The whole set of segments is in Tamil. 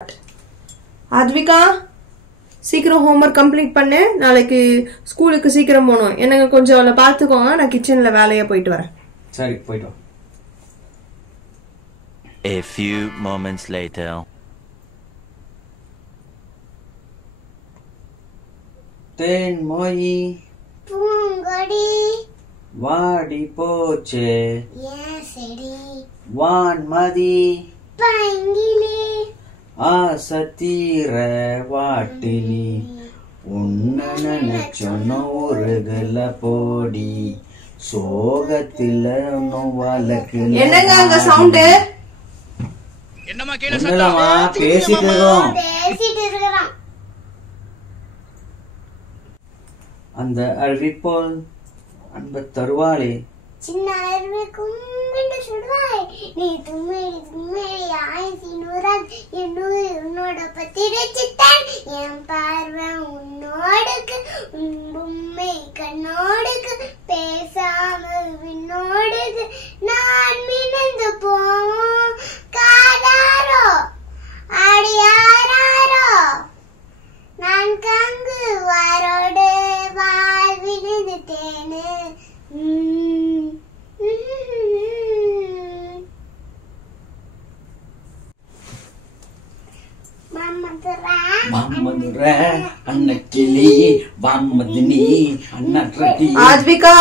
Advika, சீக்கிரம் homework complete பண்ணு. நாளைக்கு ஸ்கூலுக்கு சீக்கிரம் போணும். எனக்கு கொஞ்சம் அவளை பாத்துக்கோங்க. நான் கிச்சன்ல வேலையா போயிட்டு வரேன். சரி, போய்ட்டு வா. A few moments later. தேன் மொழி பூங்கொடி வாடி போச்சே ஏன் செடி வான்மதி பைங்கிலி ஆசை தீர வாட்டிலி உன்ன நினைச்சொன்ன ஊருகல போடி சோகத்தில வழக்கு என்னங்க அங்க சவுண்ட்? என்னமா பேசிட்டு இருக்கோம். அந்த அருவி போல் அன்ப தருவாளே சின்ன அருவி கும்பிட்டு சுடுவாய் நீ தும்மேடி தும்மேடி ஆயிசி நூறால் உன்னோட பத்தி ரசித்தான் என் பார்வை உன்னோடுக்கு உன் பொம்மை கண்ணோடுக்கு பேசாமல் விண்ணோடுக்கு நான் மினந்து போவோம் காதாரோ அடியாரோ நான் கங்கு வாரோடு வாழ் விழுந்துட்டேனு அன்னக்கிளி வாமதினி அன்னட்ரடி ஆத்விகா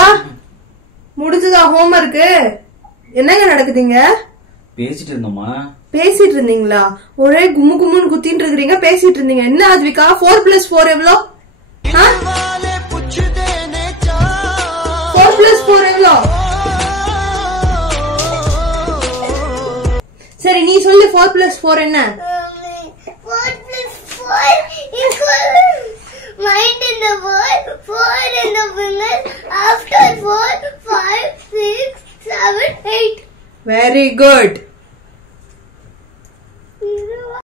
முடிஞ்சதா ஹோம்வொர்க்? என்னங்க நடக்குதுங்க? பேசிட்டு இருந்தோமா? பேசிட்டு இருந்தீங்களா? ஒரே கும்மு கும்முன்னு குத்திட்டு இருக்கீங்க. பேசிட்டு இருந்தீங்க. என்ன ஆத்விகா 4+4 எவ்வளோ? 4+4 எவ்வளோ? சரி நீ சொல்லு 4+4 என்ன? 4+4 equal mind in the world, 4 in the fingers, after 4, 5, 6, 7, 8. Very good.